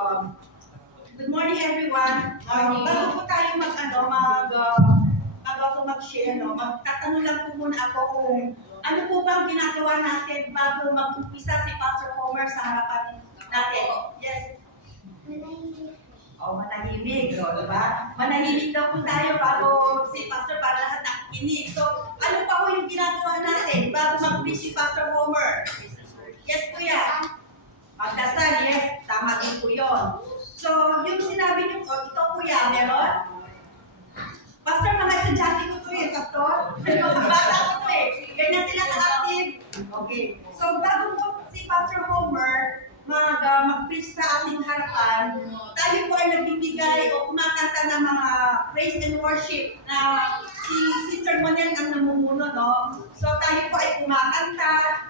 Good morning everyone. Bago po tayo bago ako mag-share, magtatanong lang po muna ako kung ano po ba ang ginagawa natin bago mag-umpisa si Pastor Homer sa harapan natin. Yes. Manahimik. Diba? Manahimik daw po tayo bago si Pastor para lahat nakikinig. So, ano pa po yung ginagawa natin bago mag-umpisa si Pastor Homer? Yes, kuya. Magdasal, yes. Tama din po yun. So, yung sinabi niyo po, ito kuya, meron? Pastor, mga estudyante ko to Pastor. Mga bata ko to Ganyan sila ka-active. Okay. So, bago po si Pastor Homer mag-preach sa ating harapan, tayo po ay nagbibigay o kumakanta ng mga praise and worship na si Sister Monel ang namumuno, no? So, tayo po ay kumakanta,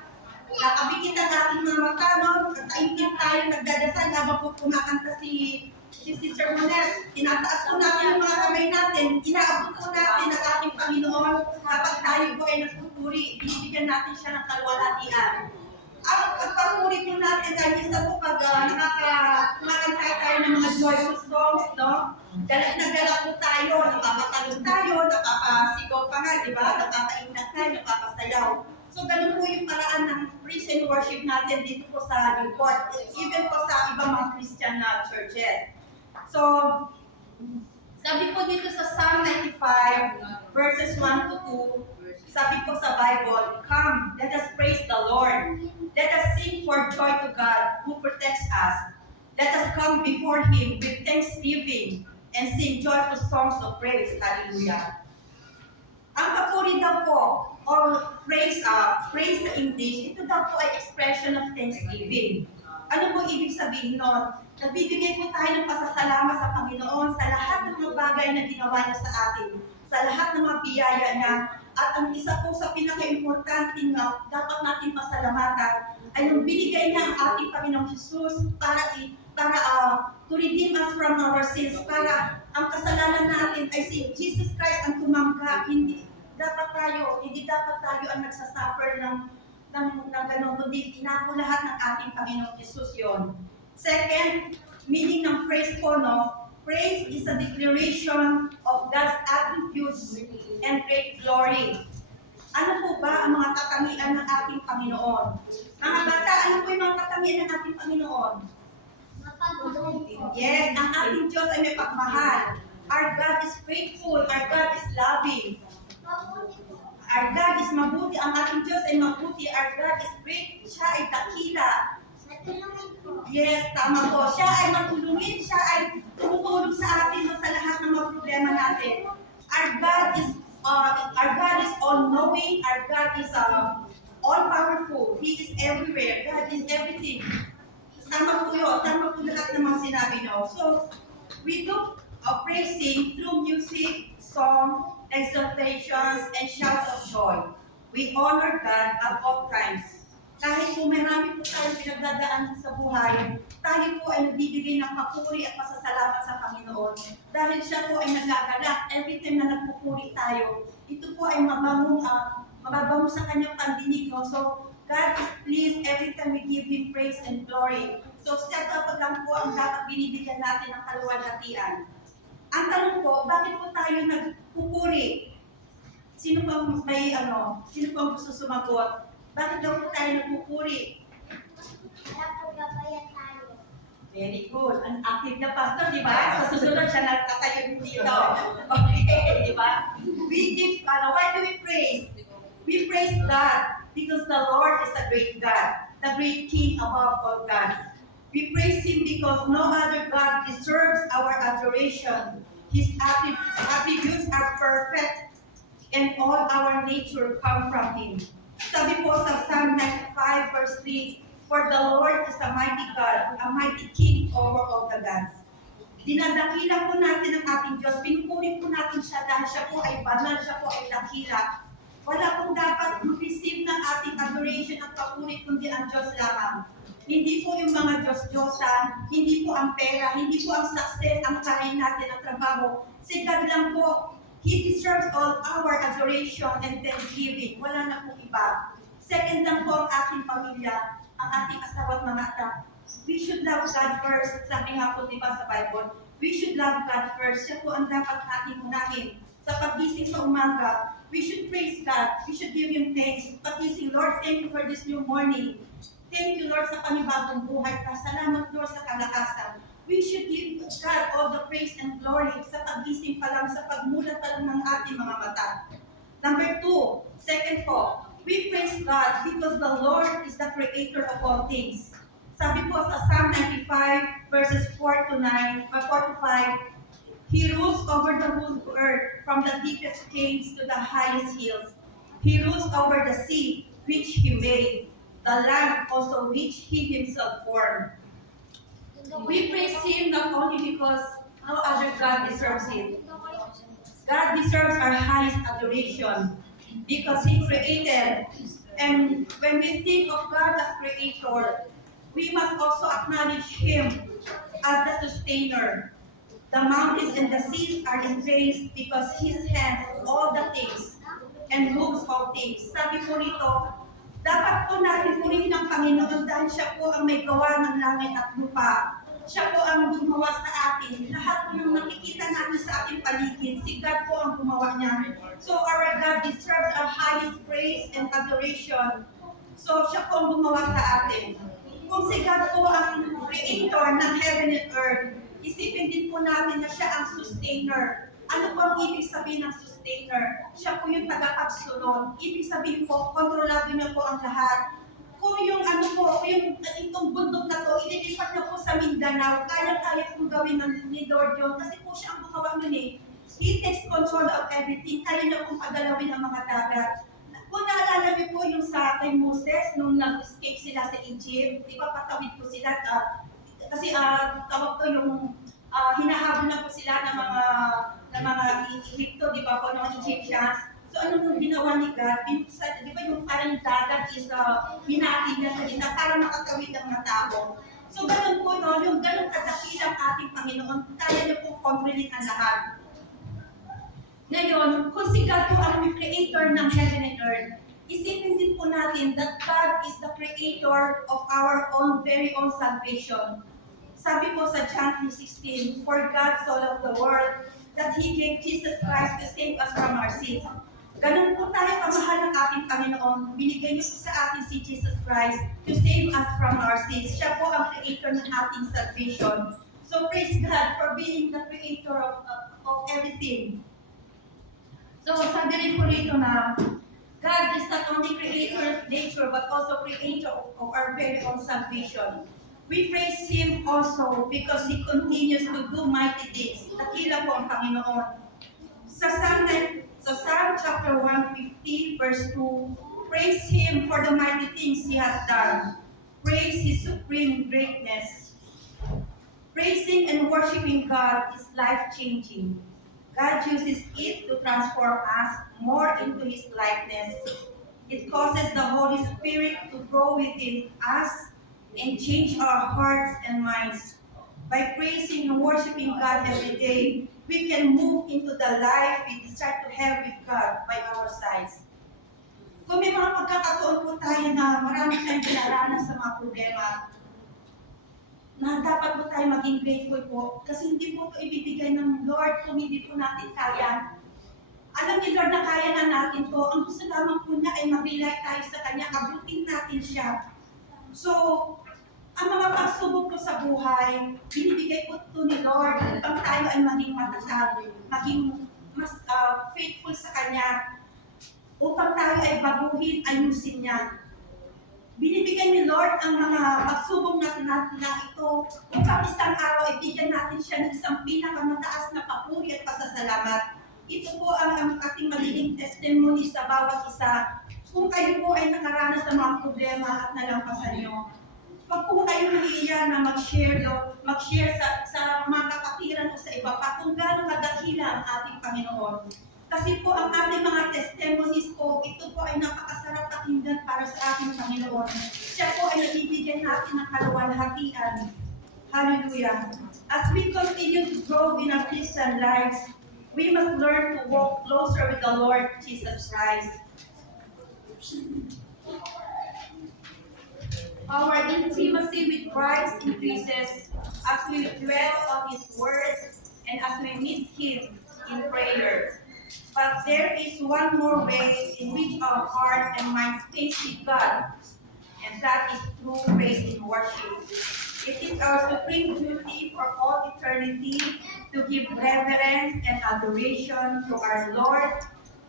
nakabikit ang ating mga mata, no? Nagtaimtim tayo, nagdadasal habang po kumakanta si Sister Monel. Tinataas po natin yung mga kamay natin, inaabot po natin ang ating Panginoon kapag tayo po ay nagpupuri, binibigyan natin siya ng kalwalhatian. Ang pagpapuri po natin ay isa po pag kumakanta tayo ng mga joyful songs, no? Dala po tayo, napapatalog tayo, napapasigaw pa nga, di ba? Napapainak tayo, napapasayaw. So, ganun po yung paraan ng praise and worship natin dito po sa Newport, even po sa ibang mga Christian na churches. So, sabi po dito sa Psalm 95, verses 1 to 2, sabi po sa Bible, "Come, let us praise the Lord. Let us sing for joy to God who protects us. Let us come before Him with thanksgiving and sing joyful songs of praise." Hallelujah. Ang papuri daw po, or praise sa English, ito daw po ay expression of thanksgiving. Ano po ibig sabihin nun? Nagbibigay po tayo ng pasasalamat sa Panginoon sa lahat ng mga bagay na ginawa niya sa atin, sa lahat ng mga biyaya niya, at ang isa po sa pinaka-importante na dapat natin pasalamatan ay yung binigay niya ang ating Panginoong Jesus para to redeem us from our sins, para ang kasalanan natin ay si Jesus Christ ang tumanggap. Hindi dapat tayo ang nagsasuffer ng ganun, kundi inako lahat ng ating Panginoong Jesus yon. Second, meaning ng phrase po, no? Praise is a declaration of God's attributes and great glory. Ano po ba ang mga katangian ng ating Panginoon? Mga bata, ano po yung mga katangian ng ating Panginoon? Yes, ang ating Diyos ay may pagmahal. Our God is faithful. Our God is loving. Our God is mabuti. Ang ating Diyos ay mabuti. Our God is great. Siya ay dakila. Yes, tama po. Siya ay matulungin. Siya ay tumutulong sa atin sa lahat ng mga problema natin. Our God is all-knowing. Our God is all-powerful. He is everywhere. God is everything. Tama po yun. Tama po lahat ng mga sinabi nyo. So, we do praising through music, song, exaltations, and shouts of joy. We honor God at all times. Kahit po marami po tayong pinagdadaan sa buhay, tayo po ay nagbibigay ng papuri at pasasalamat sa Panginoon. Dahil siya po ay nagagalak every time na nagpupuri tayo. Ito po ay mababango sa kanyang pandinig. No? So, God is pleased every time we give Him praise and glory. So, siya dapat lang po ang dapat binibigyan natin ng kaluwalhatian. Ang tanong po, bakit po tayo nagpupuri? Sino pang gusto sumagot? Bakit daw po tayo nagpupuri? Very good. Ang active na pastor, di ba? Sa susunod siya nagtatayo dito. Okay, di ba? Why do we praise? We praise God because the Lord is a great God, the great King above all gods. We praise Him because no other God deserves our adoration. His attributes are perfect and all our nature come from Him. Sabi po sa Psalm 95 verse 3, "For the Lord is a mighty God, a mighty King over all the gods." Dinadakila po natin ang ating Diyos, pinupuri po natin siya dahil siya po ay banal, siya po ay dakila. Wala pong dapat mag-receive ng ating adoration at papuri kundi ang Diyos lamang. Hindi po yung mga Diyos-Diyosan, hindi po ang pera, hindi po ang success, ang kain natin, ang trabaho. Si God lang po. He deserves all our adoration and thanksgiving. Wala na pong iba. Second lang po ang ating pamilya, ang ating asawa at mga anak. We should love God first. Sabi nga po, di ba, sa Bible, we should love God first. Siya po ang dapat natin unahin. Sa pagising sa umaga, we should praise God. We should give Him thanks. Pagising, Lord, thank you for this new morning. Thank you, Lord, sa panibagong buhay ka. Salamat, Lord, sa kalakasan. We should give God all the praise and glory sa pagising pa lang, sa pagmulat pa lang ng ating mga mata. Number 2, second po, we praise God because the Lord is the creator of all things. Sabi po sa Psalm 95 verses 4 to 9, or 4 to 5, He rules over the whole earth from the deepest caves to the highest hills. He rules over the sea, which He made, the land also which He Himself formed. We praise Him not only because no other God deserves it. God deserves our highest adoration because He created. And when we think of God as creator, we must also acknowledge Him as the sustainer. The mountains and the seas are in place because His hands all the things and moves all things. Sabi po rito, dapat po natin purihin ang Panginoon dahil Siya po ang may gawa ng langit at lupa. Siya po ang gumawa sa atin. Lahat po ng nakikita natin sa ating paligid, si God po ang gumawa niya. So our God deserves our highest praise and adoration. So siya po ang gumawa sa atin. Kung si God po ang creator ng heaven and earth, isipin din po natin na siya ang sustainer. Ano po ang ibig sabihin ng sustainer? Siya po yung tagapagsunod. Ibig sabihin po, kontrolado niya po ang lahat. Kung yung ano po, yung itong bundok na to, ililipat niya po sa Mindanao, kaya-kaya pong gawin ni Lord yun, kasi po siya ang gumawa nun eh. He takes control of everything, kaya niya pong pagalawin ang mga dagat. Kung naalala niyo po yung sa kay Moses, nung nag-escape sila sa Egypt, di ba patawid po sila, kasi tawag to yung hinahabol na po sila ng mga Egypto, di ba po, ng mga Egyptians. So ano nung ginawa ni God? Di ba yung parang dagat is hinati niya sa gitna para makatawid ang mga tao. So ganun po, no, yung ganun kadakilang ating Panginoon, kaya niya pong kontrolin ang lahat. Ngayon, kung si God po ang creator ng heaven and earth, isipin din po natin that God is the creator of our own, very own salvation. Sabi po sa John 3:16, for God so loved the world that He gave Jesus Christ to save us from our sins. Ganun po tayo kamahal ng ating Panginoon. Binigay niyo po sa atin si Jesus Christ to save us from our sins. Siya po ang creator ng ating salvation. So praise God for being the creator of everything. So sabi rin po rito na God is not only creator of nature but also creator of our very own salvation. We praise Him also because He continues to do mighty deeds. Dakila po ang Panginoon. Sa Psalm chapter 150 verse 2, praise Him for the mighty things He has done. Praise His supreme greatness. Praising and worshiping God is life-changing. God uses it to transform us more into His likeness. It causes the Holy Spirit to grow within us and change our hearts and minds. By praising and worshiping God every day, we can move into the life we desire to have with God by our sides. Kung may mga pagkakataon po tayo na marami tayong pinaranas sa mga problema, na dapat po tayo maging grateful po kasi hindi po ito ibibigay ng Lord kung hindi po natin kaya. Alam ni Lord na kaya na natin to. Ang gusto lamang po niya ay mag-rely tayo sa Kanya, abutin natin siya. So, ang mga pagsubok ko sa buhay, binibigay po ito ni Lord upang tayo ay maging matatag, maging mas faithful sa Kanya, upang tayo ay baguhin, ayusin niya. Binibigay ni Lord ang mga pagsubok natin na ito upang isang araw ay bigyan natin siya ng isang pinakamataas na papuri at pasasalamat. Ito po ang ating magiging testimony sa bawat isa. Kung kayo po ay nakaranas ng mga problema at nalampasan niyo, wag po kayo nahiya na mag-share sa mga kapatiran o sa iba pa kung gaano kadakila ang ating Panginoon. Kasi po ang ating mga testimonies po, ito po ay napakasarap pakinggan para sa ating Panginoon. Siya po ay nabibigyan natin ng kaluwalhatian. Hallelujah. As we continue to grow in our Christian lives, we must learn to walk closer with the Lord Jesus Christ. Our intimacy with Christ increases as we dwell on His Word and as we meet Him in prayer. But there is one more way in which our heart and mind stays with God, and that is through praise and worship. It is our supreme duty for all eternity to give reverence and adoration to our Lord,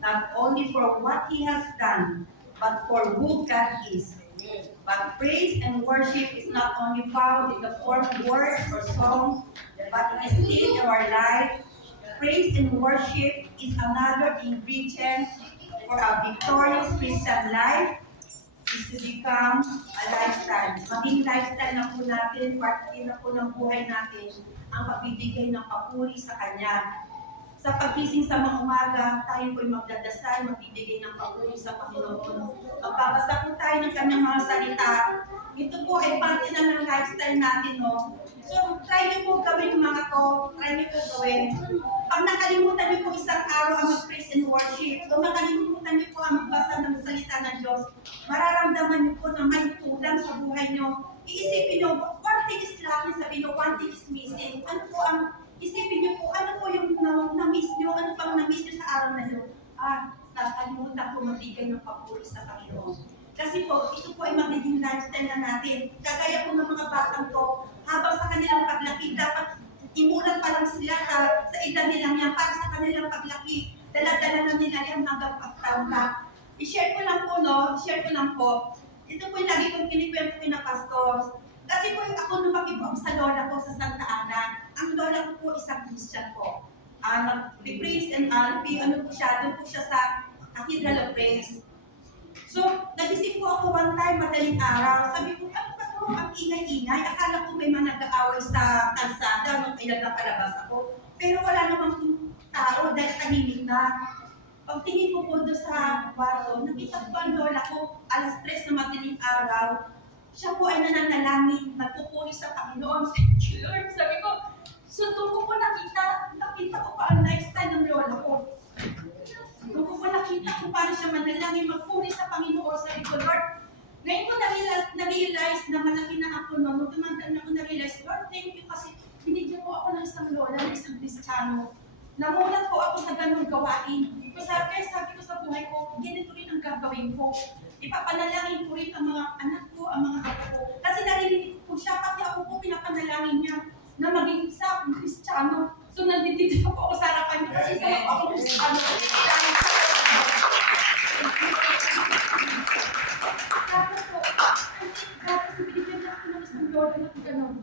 not only for what He has done, but for who God is. But praise and worship is not only found in the form of words or songs, but it is seen in our life. Praise and worship is another ingredient for a victorious Christian life is to become a lifestyle. Maging lifestyle na po natin, parte na po ng buhay natin, ang pagbibigay ng papuri sa Kanya. Sa pagkising sa mga umaga, tayo po'y magdadasal, magbibigay ng papuri sa Panginoon. Magbabasa po tayo ng Kanyang mga salita. Ito po ay parte na ng lifestyle natin, no? So, try niyo po gawin mga to. Try niyo po gawin. Pag nakalimutan niyo po isang araw ang mag-praise and worship, o makalimutan niyo po ang magbasa ng salita ng Diyos, mararamdaman niyo po na may kulang sa buhay niyo. Iisipin niyo, one thing is lacking, sabi niyo, one thing is missing. Ano po ang, isipin niyo po, ano po yung na-miss niyo, ano pang na-miss niyo sa araw na yun? Nakalimutan po magbigay ng papuri sa Panginoon. Kasi po, ito po ay magiging lifestyle na natin. Kagaya po ng mga batang to, habang sa kanilang paglaki, dapat imulan pa lang sila sa edad nilang yan, para sa kanilang paglaki, dala-dala na nila yan hanggang pagtanda. I-share ko lang po, no? I-share ko lang po. Ito po yung lagi kong kinikwento ko na pastor. Kasi po ako lumaki po sa lola ko sa Santa Ana. Ang lola ko po isang Christian po. Nag-praise and ano po siya, doon po siya sa Cathedral of Praise. So, nag-isip po ako one time, madaling araw. Sabi ko, ano ba ito? Ang ingay-ingay. Akala ko may mga nag-aaway sa kalsada nung kailan na palabas ako. Pero wala namang tao dahil tahimik na. Pagtingin ko po doon sa kwarto, nakita ko ang lola ko, alas 3 na madaling araw. Siya po ay nananalangin, nagpupuri sa Panginoon. Thank you, Lord. Sabi ko, so doon ko po nakita ko pa ang lifestyle ng lola ko. Doon ko po nakita kung paano siya manalangin, magpuri sa Panginoon. Sabi ko, Lord, ngayon ko na-realize na malaki na ako noon. Nung tumanda na ako na-realize, Lord, thank you kasi binigyan mo ako ng isang lola, ng isang Kristiyano. Namulat po ako sa ganung gawain. Kaya sabi ko sa buhay ko, ganito rin ang gagawin ko. Ipapanalangin ko rin ang mga anak ko, ang mga apo ko. Kasi narinig ko siya, pati ako po pinapanalangin niya na maging isa akong Kristiyano. So nandito po ako sa harapan niya kasi isa ako Kristiyano. Tapos binigyan niya ako ng isang lola na gano'n.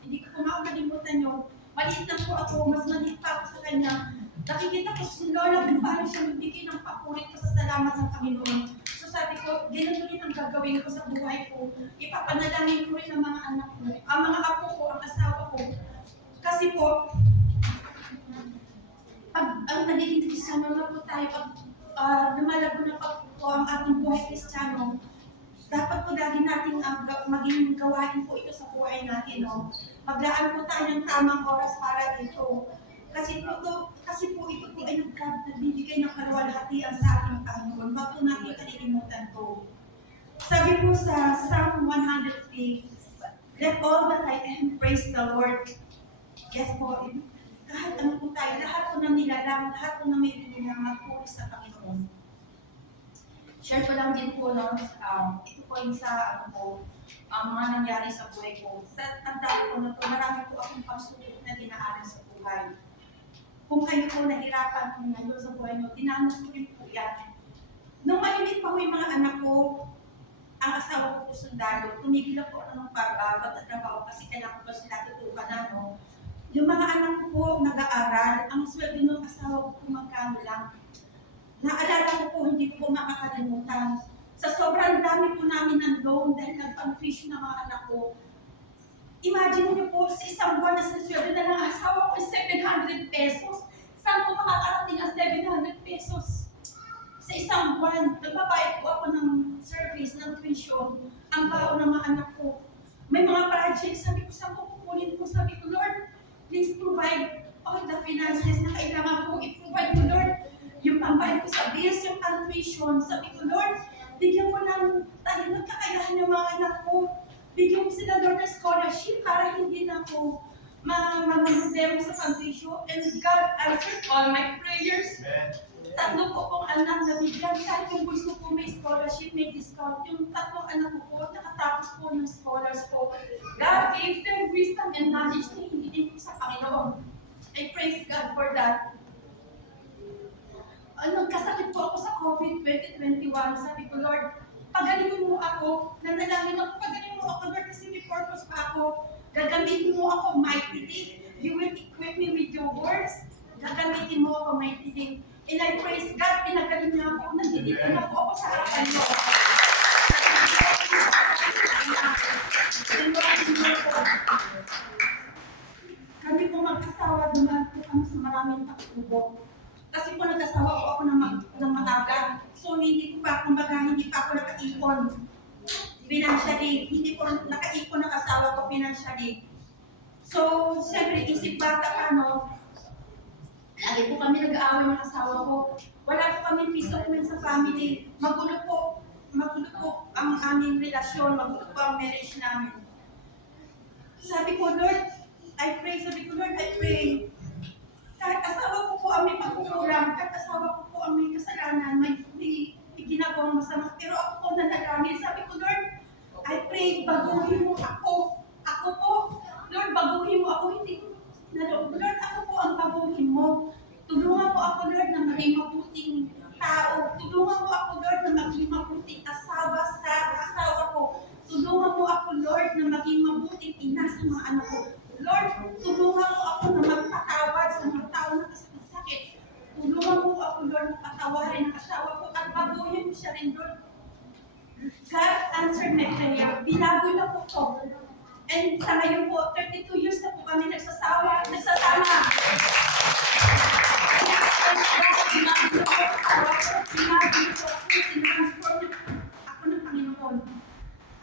Hindi ko makakalimutan yun. Maliit lang po ako, mas maliit pa ako sa kanya. Nakikita ko si lola kung paano siya magbigay ng papurit ko sa salamat sa Panginoon. So sabi ko, ganun rin ang gagawin ko sa buhay ko. Ipapanalangin ko rin ang mga anak ko, ang mga apo ko, ang asawa ko. Kasi po, pag ang nagiging Kristiyano na po tayo, pag lumalago na po ang ating buhay Kristiyano, dapat po lagi natin maging gawain po ito sa buhay natin. No? Maglaan po tayo ng tamang oras para dito. Kasi po ito po ay nagbibigay ng kaluwalhatian sa ating Panginoon. Huwag po natin kalilimutan to. Sabi po sa Psalm 103, let all that I am praise the Lord. Yes po, kahit ano po tayo, lahat po ng nilalang, lahat po ng may nilalang, magpuri sa Panginoon. Share ko lang din po, no? Ito po yung sa mga nangyari sa buhay ko. Sa tandaan ko na po, marami po akong pagsubok na dinaanan sa buhay. Kung kayo po nahirapan kung ngayon sa buhay nyo, dinanas ko rin po yan. Nung malilit pa po yung mga anak ko, ang asawa ko po sundalo, tumigil ako ng pagtatrabaho kasi kailangan ko sila tutukan na, no? Yung mga anak ko po nag-aaral, ang sweldo ng asawa ko po magkano lang. Naalala ko po, hindi ko po makakalimutan. Sa sobrang dami po namin ng loan dahil nag-tuition ng mga anak ko, imagine niyo po, sa isang buwan na sinusweldo na ng asawa ko is 700 pesos. Saan po makakarating ang 700 pesos? Sa isang buwan, nagbabayad po ako ng service, ng tuition, ang baon ng mga anak ko. May mga projects, sabi ko, saan ko kukunin ko? Sabi ko, Lord, please provide all the finances na kailangan ko i-provide ko, Lord. Yung pambayad ko sa bills, yung tuition, sabi ko, Lord, bigyan mo ng talino kakayahan ng mga anak ko. anak ko mamamodemo sa pag-issue. And God answered all my prayers. Tatlo po kong anak na bigyan. Kahit yung gusto ko may scholarship, may discount. Yung tatlong anak ko po, nakatapos po ng scholars po. God gave them wisdom and knowledge na hindi din po sa Panginoon. I praise God for that. Nagkasakit po ako sa COVID 2021. Sabi ko, Lord, pagalingin mo ako. Nanalangin ako, pagalingin mo ako, Lord, kasi may purpose pa ako. Gagamitin mo ako mightily. You will equip me with your words. Gagamitin mo ako mightily. And I praise God, pinagaling niya ako. Nandito na po ako sa harapan niyo. Kami po mag-asawa, dumaan po kami sa maraming pagsubok. Kasi po nag-asawa po ako ng maaga. So hindi ko pa, kumbaga, hindi pa ako nakaipon financially. Hindi po nakaipon ng asawa ko financially. So, siyempre, isip bata lagi po kami nag-aaway ng asawa ko. Wala po kami peace of mind sa family. Magulo po ang aming relasyon, magulo po ang marriage namin. Sabi ko, Lord, I pray. Kahit asawa ko po ang may pagkukulang, kahit asawa ko po ang may kasalanan, may ginagawang masama. Pero ako po nanalangin. Sabi ko, Lord, I pray, baguhin mo ako. Ako po, Lord, baguhin mo ako. Hindi ko, Lord, ako po ang baguhin mo. Tulungan mo ako, Lord, na maging mabuting tao. Tulungan mo ako, Lord, na maging mabuting asawa sa asawa ko. Tulungan mo ako, Lord, na maging mabuting ina sa mga anak ko. Lord, tulungan mo ako na magpatawad sa mga tao na kasakit. Tulungan mo ako, Lord, na patawarin ang asawa ko at baguhin mo siya rin, Lord. God answered my prayer. Binago na po ko. And sa ngayon po, 32 years na po kami nagsasama. Ako ng Panginoon.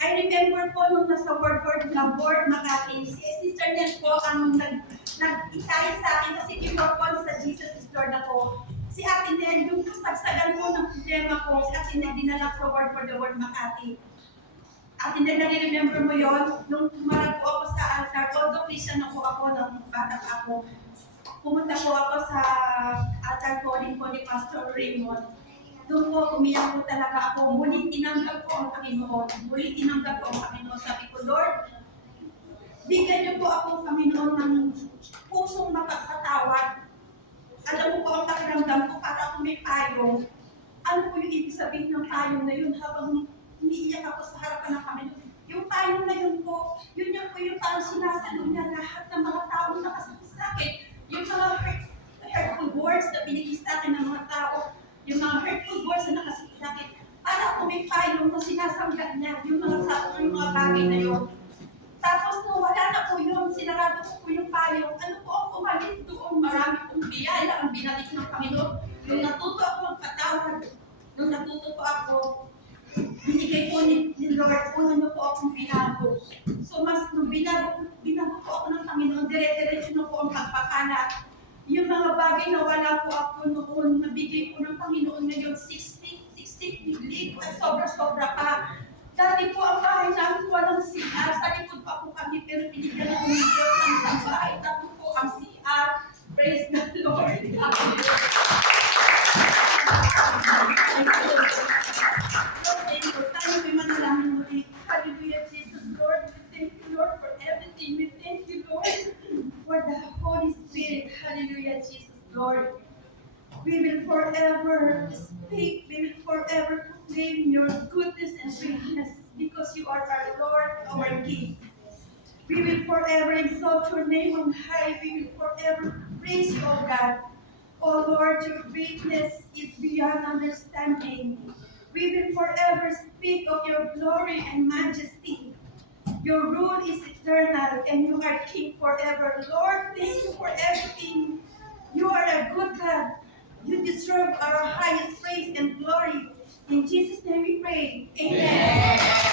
I remember po nung nasa Word for the Board Makati, si Sister Nel po ang nag-itay sa akin kasi before po sa Jesus is Lord ako. Si Ate Nel, yung kasagsagan po ng problema ko, si Ate Nel dinala sa Word for the Board Makati. Ate Nel, nare-remember mo yon nung tumarag po ako sa altar, although Christian ako ng bata ako. Pumunta po ako sa altar calling po ni Pastor Raymond. Doon po, umiyak po talaga ako. Muling tinanggap ko ang Panginoon. Sabi ko, Lord, bigyan niyo po ako, Panginoon, ng pusong mapagpatawad. Alam mo po ang pakiramdam ko para ako may payong. Ano po yung ibig sabihin ng payong na yun habang umiiyak ako sa harapan ng Panginoon? Yung payong na yun po, yun yung parang sinasalo niya lahat ng mga taong nakasakit. Yung mga hurtful words na binigay sa akin ng mga tao, yung mga hurtful words na nakasakit sa akin, para ako may payong na sinasanggat niya, yung mga bagay na yun. Tapos no, wala na po yun, sinarado ko po yung payong. Ano po ang umalit doon? Marami pong biyaya ang binalik ng Panginoon. Nung natuto ako magpatawad, nung natuto po ako, binigay po ni Lord, una po akong binago. So mas nung binago po ako ng Panginoon, dire-diretso na po ang pagpakalat. Yung mga bagay na wala po ako noon, nabigay po ng Panginoon ngayon, 60 biglig at sobra-sobra pa. Dati po ang bahay namin walang CR, sa likod pa po kami, pero binigyan ako ng Diyos ng isang bahay. Tapos po ang CR, praise the Lord. Hallelujah, Jesus, Lord. We thank you, Lord, for everything. We thank you, Lord, for the Holy Spirit. Hallelujah, Jesus, Lord. We will forever speak. We will forever proclaim your goodness and greatness because you are our Lord, our King. We will forever exalt your name on high. We will forever praise you, O God. O Lord, your greatness is beyond understanding. We will forever speak of your glory and majesty. Your rule is eternal and you are King forever. Lord, thank you for everything. You are a good God. You deserve our highest praise and glory. In Jesus' name we pray. Amen.